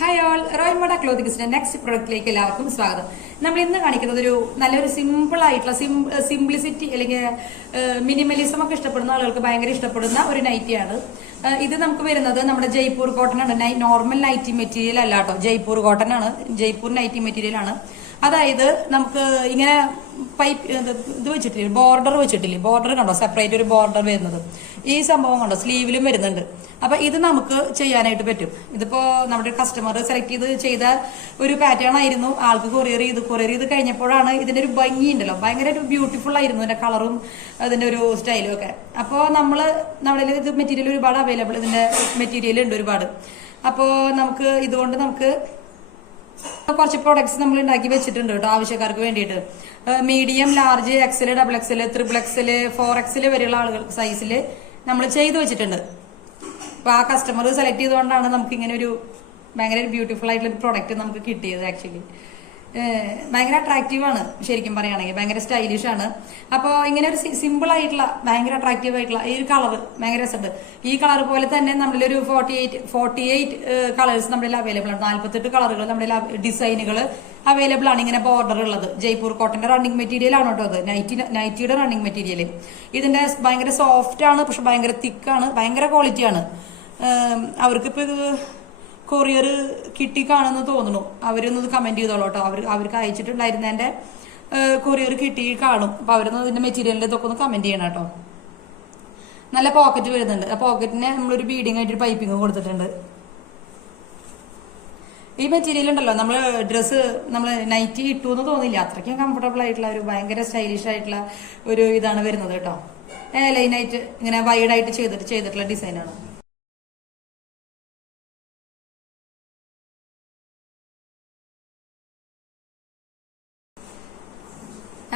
Hi all, royal മോഡ ക്ലോത്തിങ്സിന്റെ next പ്രൊഡക്റ്റിലേക്ക് എല്ലാവർക്കും സ്വാഗതം. നമ്മൾ ഇന്ന് കാണിക്കുന്നത് ഒരു നല്ലൊരു സിമ്പിൾ ആയിട്ടുള്ള സിംപ്ലിസിറ്റി അല്ലെങ്കിൽ മിനിമലിസം ഒക്കെ ഇഷ്ടപ്പെടുന്ന ആളുകൾക്ക് ഭയങ്കര ഇഷ്ടപ്പെടുന്ന ഒരു നൈറ്റിയാണ്. ഇത് നമുക്ക് വരുന്നത് നമ്മുടെ ജയ്പൂർ കോട്ടൺ ആണ്. നോർമൽ നൈറ്റി മെറ്റീരിയൽ അല്ല കേട്ടോ, ജയ്പൂർ കോട്ടൺ ആണ്. ജയ്പൂർ നൈറ്റി മെറ്റീരിയൽ ആണ്. അതായത് നമുക്ക് ഇങ്ങനെ പൈപ്പ് ഇത് വെച്ചിട്ടില്ലേ, ബോർഡർ വെച്ചിട്ടില്ലേ, ബോർഡർ കണ്ടോ, സെപ്പറേറ്റ് ഒരു ബോർഡർ വരുന്നത്. ഈ സംഭവം കണ്ടോ, സ്ലീവിലും വരുന്നുണ്ട്. അപ്പൊ ഇത് നമുക്ക് ചെയ്യാനായിട്ട് പറ്റും. ഇതിപ്പോ നമ്മുടെ കസ്റ്റമർ സെലക്ട് ചെയ്ത ഒരു പാറ്റേൺ ആയിരുന്നു. ആൾക്ക് കൊറിയർ ചെയ്ത് കഴിഞ്ഞപ്പോഴാണ് ഇതിന്റെ ഒരു ഭംഗി ഉണ്ടല്ലോ, ഭയങ്കര ഒരു ബ്യൂട്ടിഫുൾ ആയിരുന്നു ഇതിന്റെ കളറും അതിന്റെ ഒരു സ്റ്റൈലും ഒക്കെ. അപ്പോ നമ്മുടെ ഇത് മെറ്റീരിയൽ ഒരുപാട് അവൈലബിൾ, ഇതിന്റെ മെറ്റീരിയൽ ഉണ്ട് ഒരുപാട്. അപ്പോ ഇതുകൊണ്ട് നമുക്ക് കുറച്ച് പ്രോഡക്ട്സ് നമ്മൾ ഉണ്ടാക്കി വെച്ചിട്ടുണ്ട് കേട്ടോ, ആവശ്യക്കാർക്ക് വേണ്ടിയിട്ട്. Medium, large, XL, double XL, triple XL, 4XL വരെയുള്ള ആളുകൾ സൈസിൽ നമ്മൾ ചെയ്തു വെച്ചിട്ടുണ്ട്. അപ്പൊ ആ കസ്റ്റമർ സെലക്ട് ചെയ്തുകൊണ്ടാണ് നമുക്ക് ഇങ്ങനെ ഒരു ഭയങ്കര ബ്യൂട്ടിഫുൾ ആയിട്ടുള്ള പ്രോഡക്റ്റ് നമുക്ക് കിട്ടിയത്. ആക്ച്വലി ഭയങ്കര അട്രാക്റ്റീവ് ആണ്, ശരിക്കും പറയുകയാണെങ്കിൽ ഭയങ്കര സ്റ്റൈലിഷ് ആണ്. അപ്പോൾ ഇങ്ങനെ ഒരു സിമ്പിൾ ആയിട്ടുള്ള ഭയങ്കര അട്രാക്റ്റീവ് ആയിട്ടുള്ള ഈ ഒരു കളർ ഭയങ്കര രസമുണ്ട്. ഈ കളർ പോലെ തന്നെ നമ്മളൊരു 48 കളേഴ്സ് നമ്മുടെ അവൈലബിൾ ആണ്. 48 കളറുകൾ നമ്മുടെ ഡിസൈനുകൾ അവൈലബിൾ ആണ്. ഇങ്ങനെ ബോർഡർ ഉള്ളത് ജയ്പൂർ കോട്ടന്റെ റണ്ണിങ് മെറ്റീരിയൽ ആണ് കേട്ടോ. അത് നൈറ്റിയുടെ റണ്ണിങ് മെറ്റീരിയൽ. ഇതിന്റെ ഭയങ്കര സോഫ്റ്റ് ആണ്, പക്ഷെ ഭയങ്കര തിക്കാണ്, ഭയങ്കര ക്വാളിറ്റിയാണ്. അവർക്കിപ്പോ കൊറിയർ കിട്ടി കാണുമെന്ന് തോന്നുന്നു. അവരൊന്നത് കമന്റ് ചെയ്തോളൂ കേട്ടോ. അവർക്ക് അയച്ചിട്ടുണ്ടായിരുന്നതിന്റെ കൊറിയർ കിട്ടി കാണും. അപ്പൊ അവരൊന്ന് ഇതിന്റെ മെറ്റീരിയലിന്റെ ഇതൊക്കെ ഒന്ന് കമന്റ് ചെയ്യണം കേട്ടോ. നല്ല പോക്കറ്റ് വരുന്നുണ്ട്. ആ പോക്കറ്റിന് നമ്മളൊരു ബീഡിങ് ആയിട്ടൊരു പൈപ്പിംഗ് കൊടുത്തിട്ടുണ്ട്. ഈ മെറ്റീരിയൽ ഉണ്ടല്ലോ, നമ്മൾ നൈറ്റി ഇട്ടു എന്ന് തോന്നില്ല, അത്രയ്ക്കും കംഫർട്ടബിൾ ആയിട്ടുള്ള ഒരു ഭയങ്കര സ്റ്റൈലിഷ് ആയിട്ടുള്ള ഒരു ഇതാണ് വരുന്നത് കേട്ടോ. ലൈനായിട്ട് ഇങ്ങനെ വൈഡായിട്ട് ചെയ്തിട്ടുള്ള ഡിസൈനാണ്.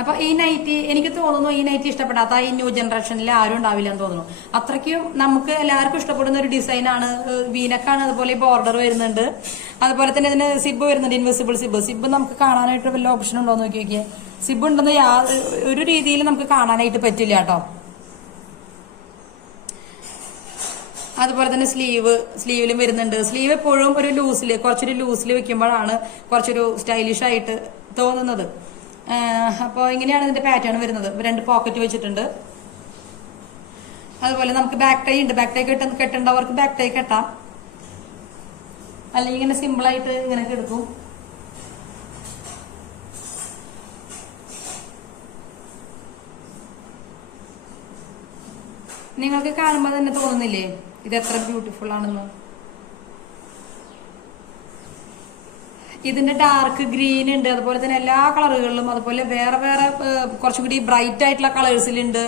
അപ്പൊ ഈ നൈറ്റി എനിക്ക് തോന്നുന്നു, ഈ നൈറ്റി ഇഷ്ടപ്പെടാത്ത ഈ ന്യൂ ജനറേഷനിൽ ആരും ഉണ്ടാവില്ല എന്ന് തോന്നുന്നു. അത്രയ്ക്കും നമുക്ക് എല്ലാവർക്കും ഇഷ്ടപ്പെടുന്ന ഒരു ഡിസൈനാണ്. വീനക്കാണ്, അതുപോലെ ബോർഡർ വരുന്നുണ്ട്. അതുപോലെ തന്നെ ഇതിന് സിബ് വരുന്നുണ്ട്, ഇൻവിസിബിൾ സിബ് നമുക്ക് കാണാനായിട്ട് വല്ല ഓപ്ഷൻ ഉണ്ടോ എന്ന് നോക്കിയേ. സിബ് ഉണ്ടെന്ന് ഒരു രീതിയിൽ നമുക്ക് കാണാനായിട്ട് പറ്റില്ല കേട്ടോ. അതുപോലെ തന്നെ സ്ലീവിലും വരുന്നുണ്ട്. സ്ലീവ് എപ്പോഴും കുറച്ചൊരു ലൂസിൽ വെക്കുമ്പോഴാണ് കുറച്ചൊരു സ്റ്റൈലിഷ് ആയിട്ട് തോന്നുന്നത്. അപ്പോൾ ഇങ്ങനെയാണ് ഇതിന്റെ പാറ്റേൺ വരുന്നത്. 2 പോക്കറ്റ് വെച്ചിട്ടുണ്ട്. അതുപോലെ നമുക്ക് ബാക്ക് ടൈ ഉണ്ട്. ബാക്ക് ടൈ കെട്ടേണ്ടവർക്ക് ബാക്ക് ടൈ കെട്ടാം, അല്ലെങ്കിൽ ഇങ്ങനെ സിമ്പിൾ ആയിട്ട് ഇങ്ങനെ എടുക്കും. നിങ്ങൾക്ക് കാണുമ്പോൾ തന്നെ തോന്നുന്നില്ലേ ഇത് എത്ര ബ്യൂട്ടിഫുൾ ആണെന്ന്? ഇതിന്റെ ഡാർക്ക് ഗ്രീൻ ഉണ്ട്, അതുപോലെ തന്നെ എല്ലാ കളറുകളിലും, അതുപോലെ വേറെ കുറച്ചും കൂടി ബ്രൈറ്റ് ആയിട്ടുള്ള കളേഴ്സിലുണ്ട്.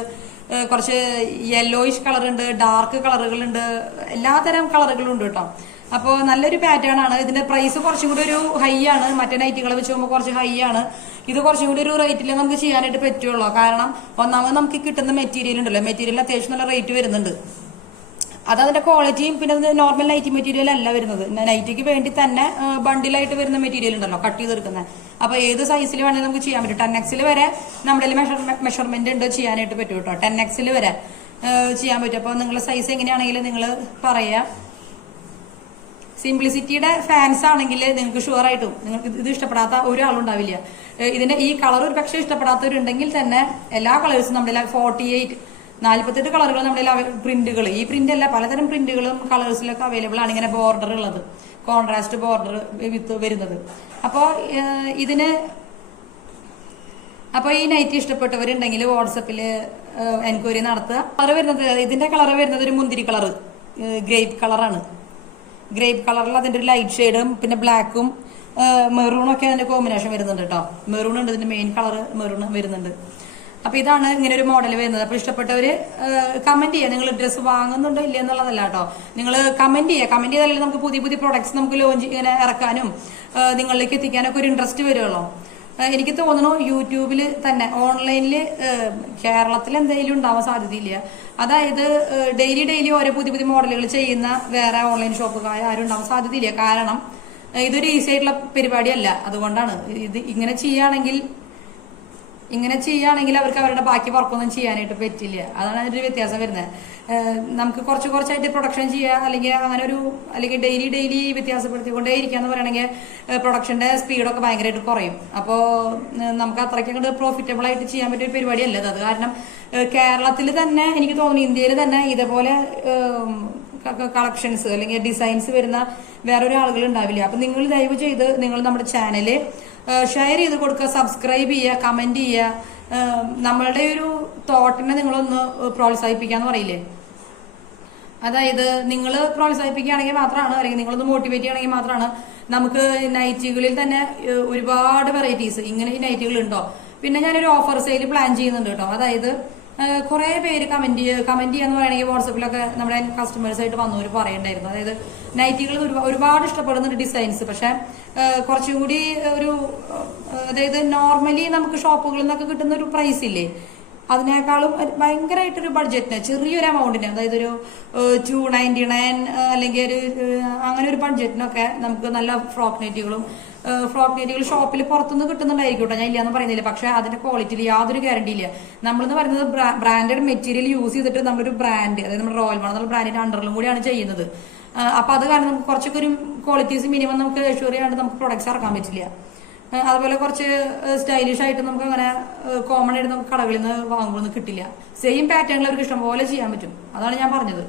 കുറച്ച് യെല്ലോയിഷ് കളർ ഉണ്ട്, ഡാർക്ക് കളറുകളുണ്ട്, എല്ലാതരം കളറുകളും ഉണ്ട് കേട്ടോ. അപ്പോൾ നല്ലൊരു പാറ്റേൺ ആണ്. ഇതിന്റെ പ്രൈസ് കുറച്ചും കൂടി ഒരു ഹൈ ആണ്. മറ്റേ നൈറ്റുകളെ വെച്ച് നോക്കുമ്പോൾ കുറച്ച് ഹൈ ആണ്. ഇത് കുറച്ചും കൂടി ഒരു റേറ്റിൽ നമുക്ക് ചെയ്യാനായിട്ട് പറ്റുള്ളൂ. കാരണം ഒന്നാമത് നമുക്ക് കിട്ടുന്ന മെറ്റീരിയൽ ഉണ്ടല്ലോ, മെറ്റീരിയൽ അത്യാവശ്യം നല്ല റേറ്റ് വരുന്നുണ്ട്. അതിന്റെ ക്വാളിറ്റിയും പിന്നെ നോർമൽ നൈറ്റി മെറ്റീരിയൽ അല്ല വരുന്നത്. നൈറ്റിക്ക് വേണ്ടി തന്നെ ബണ്ടിലായിട്ട് വരുന്ന മെറ്റീരിയൽ ഉണ്ടല്ലോ, കട്ട് ചെയ്തെടുക്കുന്നത്. അപ്പൊ ഏത് സൈസിൽ വേണമെങ്കിലും നമുക്ക് ചെയ്യാൻ പറ്റും. 10XL വരെ നമ്മുടെ മെഷർമെന്റ് ഉണ്ട്, ചെയ്യാനായിട്ട് പറ്റും കേട്ടോ. 10XL വരെ ചെയ്യാൻ പറ്റും. അപ്പൊ നിങ്ങളുടെ സൈസ് എങ്ങനെയാണെങ്കിലും നിങ്ങൾ പറയാ. സിംപ്ലിസിറ്റിയുടെ ഫാൻസ് ആണെങ്കിൽ നിങ്ങൾക്ക് ഷുവർ ആയിട്ടും നിങ്ങൾക്ക് ഇത് ഇഷ്ടപ്പെടാത്ത ഒരാളുണ്ടാവില്ല. ഇതിന്റെ ഈ കളർ ഒരു പക്ഷേ ഇഷ്ടപ്പെടാത്തവരുണ്ടെങ്കിൽ തന്നെ എല്ലാ കളേഴ്സും നമ്മുടെ 48 കളറുകൾ നമ്മുടെ പ്രിന്റുകൾ, ഈ പ്രിന്റ് അല്ല പലതരം പ്രിന്റുകളും കളേഴ്സിലൊക്കെ അവൈലബിൾ ആണ്. ഇങ്ങനെ ബോർഡർ ഉള്ളത്, കോൺട്രാസ്റ്റ് ബോർഡർ വരുന്നത്. അപ്പൊ ഈ നൈറ്റി ഇഷ്ടപ്പെട്ടവരുണ്ടെങ്കിൽ വാട്സപ്പിൽ എൻക്വയറി നടത്തുക. ഇതിന്റെ കളർ വരുന്നത് ഒരു മുന്തിരി കളർ, ഗ്രേപ്പ് കളറാണ്. ഗ്രേപ്പ് കളറിൽ അതിന്റെ ഒരു ലൈറ്റ് ഷെയ്ഡും പിന്നെ ബ്ലാക്കും മെറൂണൊക്കെ അതിന്റെ കോമ്പിനേഷൻ വരുന്നുണ്ട് കേട്ടോ. മെറൂൺ ഉണ്ട്, ഇതിന്റെ മെയിൻ കളർ മെറൂൺ വരുന്നുണ്ട്. അപ്പൊ ഇതാണ് ഇങ്ങനെ ഒരു മോഡൽ വരുന്നത്. അപ്പൊ ഇഷ്ടപ്പെട്ടവര് കമന്റ് ചെയ്യുക. നിങ്ങൾ ഡ്രസ്സ് വാങ്ങുന്നുണ്ടോ ഇല്ല എന്നുള്ളതല്ല കേട്ടോ, നിങ്ങൾ കമന്റ് ചെയ്താലേ നമുക്ക് പുതിയ പ്രോഡക്ട്സ് നമുക്ക് ഇങ്ങനെ ഇറക്കാനും നിങ്ങളിലേക്ക് എത്തിക്കാനും ഒക്കെ ഒരു ഇൻട്രസ്റ്റ് വരുമല്ലോ. എനിക്ക് തോന്നുന്നു യൂട്യൂബിൽ തന്നെ ഓൺലൈനിൽ കേരളത്തിൽ എന്തെങ്കിലും ഉണ്ടാവാൻ സാധ്യതയില്ല. അതായത് ഡെയിലി ഓരോ പുതിയ മോഡലുകൾ ചെയ്യുന്ന വേറെ ഓൺലൈൻ ഷോപ്പുകാർ ആരും ഉണ്ടാവാൻ സാധ്യതയില്ല. കാരണം ഇതൊരു ഈസി ആയിട്ടുള്ള പരിപാടിയല്ല. അതുകൊണ്ടാണ് ഇത് ഇങ്ങനെ ചെയ്യുകയാണെങ്കിൽ ഇങ്ങനെ ചെയ്യുകയാണെങ്കിൽ അവർക്ക് അവരുടെ ബാക്കി വർക്കൊന്നും ചെയ്യാനായിട്ട് പറ്റില്ല. അതാണ് അതിന്റെ വ്യത്യാസം വരുന്നത്. നമുക്ക് കുറച്ച് കുറച്ചായിട്ട് പ്രൊഡക്ഷൻ ചെയ്യുക, അല്ലെങ്കിൽ അങ്ങനെ അല്ലെങ്കിൽ ഡെയിലി വ്യത്യാസപ്പെടുത്തിക്കൊണ്ടേ ഇരിക്കുക എന്ന് പറയുകയാണെങ്കിൽ പ്രൊഡക്ഷന്റെ സ്പീഡൊക്കെ ഭയങ്കരമായിട്ട് കുറയും. അപ്പോൾ നമുക്ക് അത്രയ്ക്ക് അങ്ങോട്ട് പ്രോഫിറ്റബിൾ ആയിട്ട് ചെയ്യാൻ പറ്റിയ ഒരു പരിപാടിയല്ല അത്. കാരണം കേരളത്തിൽ തന്നെ എനിക്ക് തോന്നുന്നു, ഇന്ത്യയിൽ തന്നെ ഇതേപോലെ കളക്ഷൻസ് അല്ലെങ്കിൽ ഡിസൈൻസ് വരുന്ന വേറൊരു ആളുകൾ ഉണ്ടാവില്ല. അപ്പൊ നിങ്ങൾ ദയവ് ചെയ്ത് നിങ്ങൾ നമ്മുടെ ചാനല് ഷെയർ ചെയ്ത് കൊടുക്കുക, സബ്സ്ക്രൈബ് ചെയ്യുക, കമന്റ് ചെയ്യുക. നമ്മളുടെ ഒരു തോട്ടിനെ നിങ്ങളൊന്ന് പ്രോത്സാഹിപ്പിക്കാന്ന് പറയില്ലേ, അതായത് നിങ്ങൾ പ്രോത്സാഹിപ്പിക്കുകയാണെങ്കിൽ മാത്രമാണ്, അല്ലെങ്കിൽ നിങ്ങളൊന്ന് മോട്ടിവേറ്റ് ചെയ്യുകയാണെങ്കിൽ മാത്രമാണ് നമുക്ക് നൈറ്റികളിൽ തന്നെ ഒരുപാട് വെറൈറ്റീസ് ഇങ്ങനെ ഈ നൈറ്റികൾ ഉണ്ടോ. പിന്നെ ഞാനൊരു ഓഫർ സെയിൽ പ്ലാൻ ചെയ്യുന്നുണ്ട് കേട്ടോ. അതായത് കുറെ പേര് കമന്റ് ചെയ്യാന്ന് പറയുകയാണെങ്കിൽ വാട്സപ്പിലൊക്കെ നമ്മുടെ കസ്റ്റമേഴ്സ് ആയിട്ട് വന്നവർ പറയണ്ടായിരുന്നു. അതായത് നൈറ്റികൾ ഒരുപാട് ഇഷ്ടപ്പെടുന്നുണ്ട് ഡിസൈൻസ്, പക്ഷെ കുറച്ചും കൂടി അതായത് നോർമലി നമുക്ക് ഷോപ്പുകളിൽ നിന്നൊക്കെ കിട്ടുന്ന ഒരു പ്രൈസ് ഇല്ലേ, അതിനേക്കാളും ഭയങ്കരമായിട്ടൊരു ബഡ്ജറ്റിന് ചെറിയൊരു എമൗണ്ടിന്, അതായത് ഒരു 299 അല്ലെങ്കിൽ അങ്ങനെ ഒരു ബഡ്ജറ്റിനൊക്കെ നമുക്ക് നല്ല ഫ്രോക്ക് നെറ്റുകൾ ഷോപ്പിൽ പുറത്തുനിന്ന് കിട്ടുന്നുണ്ടായിരിക്കും കേട്ടോ, ഞാൻ ഇല്ലാന്ന് പറയുന്നില്ല. പക്ഷെ അതിന്റെ ക്വാളിറ്റിയിൽ യാതൊരു ഗ്യാരണ്ടി ഇല്ല. നമ്മളെന്ന് പറയുന്നത് ബ്രാൻഡഡ് മെറ്റീരിയൽ യൂസ് ചെയ്തിട്ട് നമ്മളൊരു ബ്രാൻഡ്, അതായത് നമ്മുടെ റോയൽ വൺ എന്നുള്ള ബ്രാൻഡിന്റെ അണ്ടറിലും കൂടിയാണ് ചെയ്യുന്നത്. അപ്പൊ അത് കാരണം നമുക്ക് കുറച്ചൊക്കെ ഒരു ക്വാളിറ്റീസ് മിനിമം നമുക്ക് എഷ്യൂർ ചെയ്യാണ്ട് നമുക്ക് പ്രൊഡക്ട്സ് ഇറക്കാൻ പറ്റില്ല. അതുപോലെ കുറച്ച് സ്റ്റൈലിഷ് ആയിട്ട് നമുക്ക് അങ്ങനെ കോമൺ ആയിട്ട് നമുക്ക് കടകളിൽ നിന്ന് വാങ്ങുമ്പോൾ കിട്ടില്ല. സെയിം പാറ്റേണിൽ അവർക്ക് ഇഷ്ടം പോലെ ചെയ്യാൻ പറ്റും. അതാണ് ഞാൻ പറഞ്ഞത്.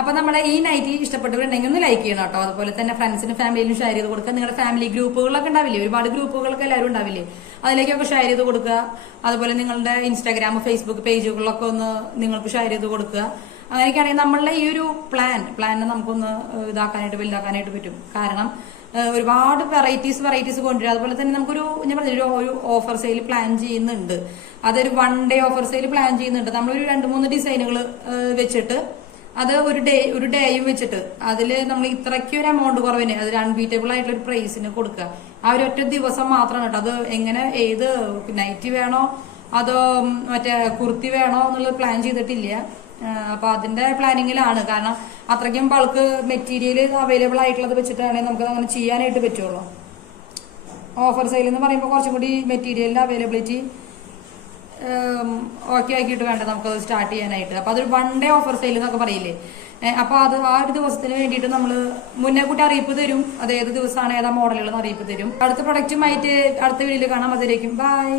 അപ്പൊ നമ്മുടെ ഈ നൈറ്റി ഇഷ്ടപ്പെട്ടവരുണ്ടെങ്കിൽ ഒന്ന് ലൈക്ക് ചെയ്യണം കേട്ടോ. അതുപോലെ തന്നെ ഫ്രണ്ട്സിനും ഫാമിലിയിലും ഷെയർ ചെയ്ത് കൊടുക്കുക. നിങ്ങളുടെ ഫാമിലി ഗ്രൂപ്പുകളൊക്കെ ഉണ്ടാവില്ലേ, ഒരുപാട് ഗ്രൂപ്പുകളൊക്കെ എല്ലാവരും ഉണ്ടാവില്ലേ, അതിലേക്കൊക്കെ ഷെയർ ചെയ്ത് കൊടുക്കുക. അതുപോലെ നിങ്ങളുടെ ഇൻസ്റ്റാഗ്രാം, ഫേസ്ബുക്ക് പേജുകളിലൊക്കെ ഒന്ന് നിങ്ങൾക്ക് ഷെയർ ചെയ്ത് കൊടുക്കുക. അങ്ങനെയൊക്കെയാണെങ്കിൽ നമ്മളുടെ ഈ ഒരു പ്ലാനിനെ നമുക്കൊന്ന് വലുതാക്കാനായിട്ട് പറ്റും. കാരണം ഒരുപാട് വെറൈറ്റീസ് കൊണ്ടുവരിക. അതുപോലെ തന്നെ നമുക്കൊരു ഞാൻ പറഞ്ഞ ഒരു ഓഫർ സെയിൽ പ്ലാൻ ചെയ്യുന്നുണ്ട്. അതൊരു 1 ഡേ ഓഫർ സെയിൽ പ്ലാൻ ചെയ്യുന്നുണ്ട്. നമ്മളൊരു 2-3 ഡിസൈനുകൾ വെച്ചിട്ട് അത് ഒരു ഡേയും വെച്ചിട്ട് അതിൽ നമ്മൾ ഇത്രയ്ക്ക് ഒരു എമൗണ്ട് കുറവിന് അതൊരു അൺബീറ്റബിൾ ആയിട്ടുള്ള ഒരു പ്രൈസിന് കൊടുക്കുക. ആ ഒരു ഒറ്റ ദിവസം മാത്രമാണ് കേട്ടോ. അത് എങ്ങനെ ഏത് നൈറ്റി വേണോ അതോ മറ്റേ കുർത്തി വേണോ എന്നുള്ളത് പ്ലാൻ ചെയ്തിട്ടില്ല. അപ്പൊ അതിന്റെ പ്ലാനിങ്ങിലാണ്. കാരണം അത്രയ്ക്കും ബൾക്ക് മെറ്റീരിയൽ അവൈലബിൾ ആയിട്ടുള്ളത് വെച്ചിട്ടാണെങ്കിൽ നമുക്ക് അങ്ങനെ ചെയ്യാനായിട്ട് പറ്റുള്ളൂ. ഓഫർ സെയിൽ എന്ന് പറയുമ്പോൾ കുറച്ചും കൂടി മെറ്റീരിയലിന്റെ അവൈലബിലിറ്റി ഓക്കെ ആക്കിയിട്ട് വേണ്ട നമുക്കത് സ്റ്റാർട്ട് ചെയ്യാനായിട്ട്. അപ്പൊ അതൊരു 1 ഡേ ഓഫർ സെയിൽ എന്നൊക്കെ പറയില്ലേ. അപ്പൊ അത് ആ ഒരു ദിവസത്തിന് വേണ്ടിയിട്ട് നമ്മൾ മുന്നേ കൂട്ടി അറിയിപ്പ് തരും. അത് ഏത് ദിവസമാണ് ഏതാ മോഡലുകളെന്ന് അറിയിപ്പ് തരും. അടുത്ത പ്രൊഡക്റ്റുമായിട്ട് അടുത്ത വീഡിയോയിൽ കാണാം. അതിലേക്കും ബൈ.